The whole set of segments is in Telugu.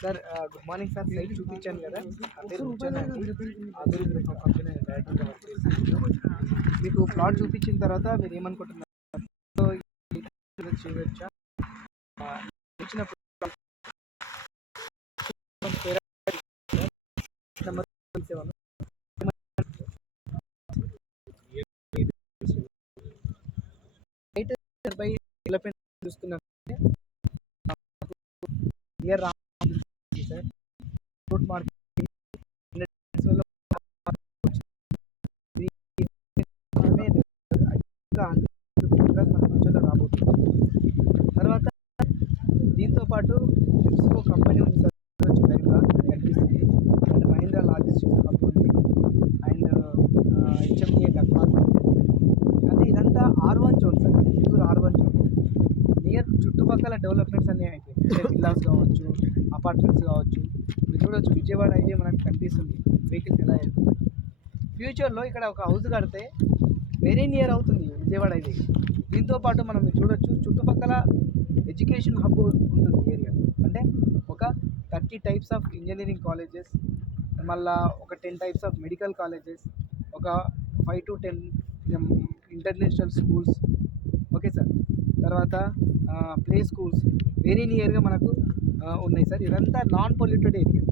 Sir good morning sir site చూపించాను కదా. నా కూర్చోనండి కంపెనీ మీకు ప్లాట్ చూపించిన తర్వాత మీరు ఏమనుకుంటున్నారు? చేయవచ్చా ఆ, చూస్తున్నా ఇయర్ రా ఫుడ్ మార్కెట్ రాబోతుంది తర్వాత దీంతో పాటు సిప్స్కో కంపెనీ ఉంది సార్. బయట కనిపిస్తుంది అండ్ మహీంద్రా లాజిస్టిక్స్ హబ్ ఉంది. అండ్ హెచ్ఎండిఏ డక్మార్క్ అంటే ఇదంతా R one zone sir. Pure R one zone near చుట్టుపక్కల డెవలప్మెంట్స్ అన్నీ అయిపోయాయి విల్లాస్ కావచ్చు అపార్ట్మెంట్స్ కావచ్చు చూడొచ్చు విజయవాడ హైవే మనకు కనిపిస్తుంది. వెహికల్స్ ఎలా వెళ్తుంది ఫ్యూచర్లో ఇక్కడ ఒక హౌస్ కడితే వెరీ నియర్ అవుతుంది విజయవాడ హైవే. దీంతో పాటు మనం చూడొచ్చు చుట్టుపక్కల ఎడ్యుకేషన్ హబ్ ఉంటుంది ఏరియా. అంటే ఒక thirty types of engineering colleges మళ్ళా ఒక ten types of medical colleges ఒక five to ten international schools okay sir తర్వాత ప్లే స్కూల్స్ వెరీ నియర్గా మనకు ఉన్నాయి సార్. ఇదంతా నాన్ పొల్యూటెడ్ ఏరియా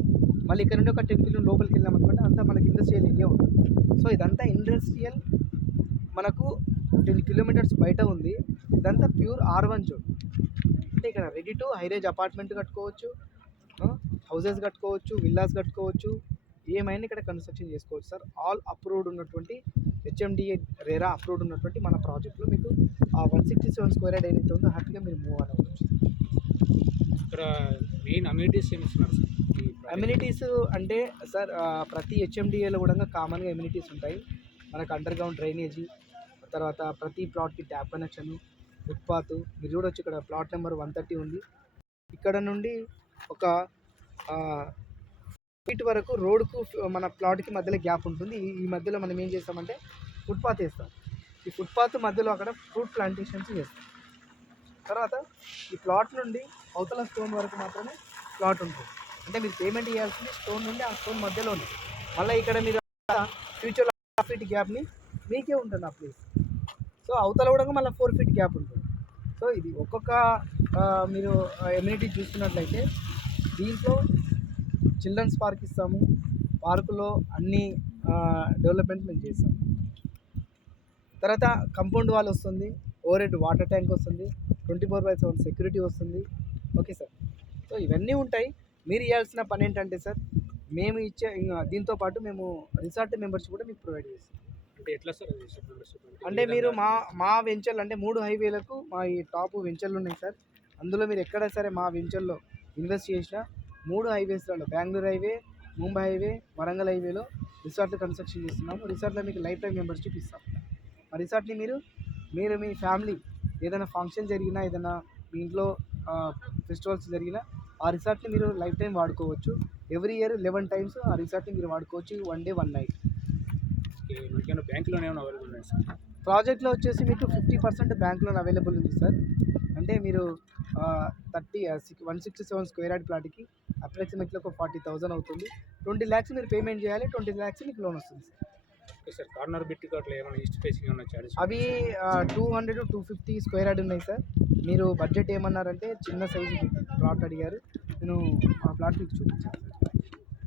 మళ్ళీ ఇక్కడ నుండి ఒక టెన్ కిలో లోపలికి వెళ్ళాం అనుకోండి అంతా మనకి ఇండస్ట్రియల్ ఏరియా ఉంది. సో ఇదంతా ఇండస్ట్రియల్ మనకు టెన్ కిలోమీటర్స్ బయట ఉంది. ఇదంతా ప్యూర్ ఆర్ వన్ జోన్ అంటే ఇక్కడ ready to high rise apartment కట్టుకోవచ్చు హౌసెస్ కట్టుకోవచ్చు విల్లాస్ కట్టుకోవచ్చు. ఏమైనా ఇక్కడ కన్స్ట్రక్షన్ చేసుకోవచ్చు సార్. ఆల్ అప్రూవ్డ్ ఉన్నటువంటి హెచ్ఎండిఏ రేరా అప్రూవ్డ్ ఉన్నటువంటి మన ప్రాజెక్ట్లో మీకు ఆ one sixty seven square yard ఏదైతే ఉందో హ్యాపీగా మీరు మూవ్ అవ్వచ్చు. ఇక్కడ మెయిన్ అమ్యూనిటీస్ ఏమి ఇస్తున్నారు సార్? ఈ అమ్యూనిటీస్ అంటే సార్ ప్రతి హెచ్ఎండిఏలో కూడా కామన్గా అమ్యూనిటీస్ ఉంటాయి. మనకు అండర్ గ్రౌండ్ డ్రైనేజీ తర్వాత ప్రతి ప్లాట్కి ట్యాప్ కనెక్షన్ ఫుట్పాత్ మీరు చూడొచ్చు ఇక్కడ ప్లాట్ నెంబర్ వన్ థర్టీ ఉంది. ఇక్కడ నుండి ఒక ఫీట్ వరకు రోడ్కు మన ప్లాట్కి మధ్యలో గ్యాప్ ఉంటుంది. ఈ- ఈ మధ్యలో మనం ఏం చేస్తామంటే ఫుట్పాత్ వేస్తాం. ఈ ఫుట్పాత్ మధ్యలో అక్కడ ఫ్రూట్ ప్లాంటేషన్స్ చేస్తాం తర్వాత ఈ ప్లాట్ నుండి అవతల స్టోన్ వరకు మాత్రమే ప్లాట్ ఉంటుంది. అంటే మీరు పేమెంట్ చేయాల్సింది స్టోన్ నుండి ఆ స్టోన్ మధ్యలో ఉంది మళ్ళీ ఇక్కడ మీరు ఫ్యూచర్లో ఫీట్ గ్యాప్ని మీకే ఉంటుంది ఆ ప్లేస్ సో అవతల కూడా మళ్ళీ ఫోర్ ఫీట్ గ్యాప్ ఉంటుంది. సో ఇది ఒక్కొక్క మీరు ఎమ్యూనిటీ చూస్తున్నట్లయితే దీంట్లో చిల్డ్రన్స్ పార్క్ ఇస్తాము. పార్కులో అన్ని డెవలప్మెంట్ మేము చేస్తాము. తర్వాత కంపౌండ్ వాల్ వస్తుంది. ఓవర్ వాటర్ ట్యాంక్ వస్తుంది twenty four by seven security వస్తుంది. Okay sir. సో ఇవన్నీ ఉంటాయి. మీరు ఇవ్వాల్సిన పని ఏంటంటే సార్ మేము ఇచ్చే ఇంకా దీంతో పాటు మేము రిసార్ట్ మెంబర్షిప్ కూడా మీకు ప్రొవైడ్ చేస్తాం. అంటే ఎట్లా సార్ అంటే? మీరు మా మా వెంచర్లు అంటే మూడు హైవేలకు మా ఈ టాప్ వెంచర్లు ఉన్నాయి సార్. అందులో మీరు ఎక్కడ సరే మా వెంచర్లో ఇన్వెస్ట్ చేసినా మూడు హైవేస్లలో బెంగళూరు హైవే ముంబై హైవే వరంగల్ హైవేలో రిసార్ట్లు కన్స్ట్రక్షన్ చేస్తున్నాము. రిసార్ట్లో మీకు లైఫ్ టైం మెంబర్షిప్ ఇస్తాం. ఆ రిసార్ట్ని మీరు మీరు మీ ఫ్యామిలీ ఏదైనా ఫంక్షన్ జరిగినా ఏదైనా మీ ఇంట్లో ఫెస్టివల్స్ జరిగినా ఆ రిసార్ట్ని మీరు లైఫ్ టైం వాడుకోవచ్చు. ఎవ్రీ ఇయర్ లెవెన్ టైమ్స్ ఆ రిసార్ట్ని మీరు వాడుకోవచ్చు వన్ డే వన్ నైట్. ఏమైనా బ్యాంకులోనే అవైలబుల్ ఉన్నాయి సార్? ప్రాజెక్ట్లో వచ్చేసి మీకు fifty percent bank loan available ఉంది సార్. అంటే మీరు thirty one sixty seven square yard ప్లాట్కి approximately ఒక ఫార్టీ థౌసండ్ అవుతుంది. ట్వంటీ ల్యాక్స్ మీరు పేమెంట్ చేయాలి ట్వంటీ ల్యాక్స్ మీకు లోన్ వస్తుంది సార్. సార్ కార్నర్ బిట్ అట్లా ఏమైనా ఈస్ట్ ఫేసింగ్ ఏమైనా చార్జెస్ అవి two hundred two fifty square yard ఉన్నాయి సార్. మీరు బడ్జెట్ ఏమన్నారంటే చిన్న సైజు ప్లాట్ అడిగారు. నేను ఆ ప్లాట్ మీకు చూపించాను సార్.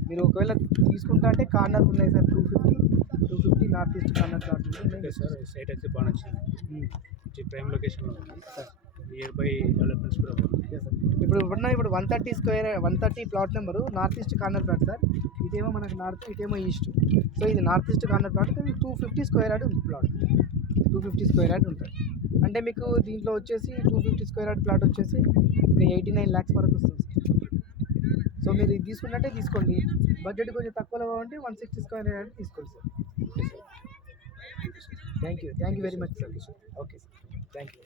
మీరు ఒకవేళ తీసుకుంటా అంటే కార్నర్ ఉన్నాయి sir two fifty two fifty north east corner plot ఉన్నాయి సార్ సైట్ అయితే బాగా నచ్చింది. ప్రైమ్ లొకేషన్లో ఉంది. సార్. నియర్ బై డెవలప్మెంట్స్ కూడా. ఇప్పుడు ఉన్న ఇప్పుడు one thirty square one thirty plot number north east corner plot sir ఇదేమో మనకు నార్త్ ఇటేమో ఈస్ట్. సో ఇది నార్త్ ఈస్ట్ కార్నర్ ప్లాట్ కానీ టూ ఫిఫ్టీ స్క్వేర్ యార్డ్ ఉంది plot. Two fifty square yard ఉంటుంది. అంటే మీకు దీంట్లో వచ్చేసి two fifty square yard plot వచ్చేసి ఎయిటీ నైన్ ల్యాక్స్ వరకు వస్తుంది సార్. సో మీరు ఇది తీసుకున్నట్టే తీసుకోండి. బడ్జెట్ కొంచెం తక్కువలో కావాలంటే వన్ సిక్స్టీ స్క్వేర్ యార్డ్ తీసుకోండి sir. Okay sir. Thank you sir thank you thank you very much sir okay sir thank you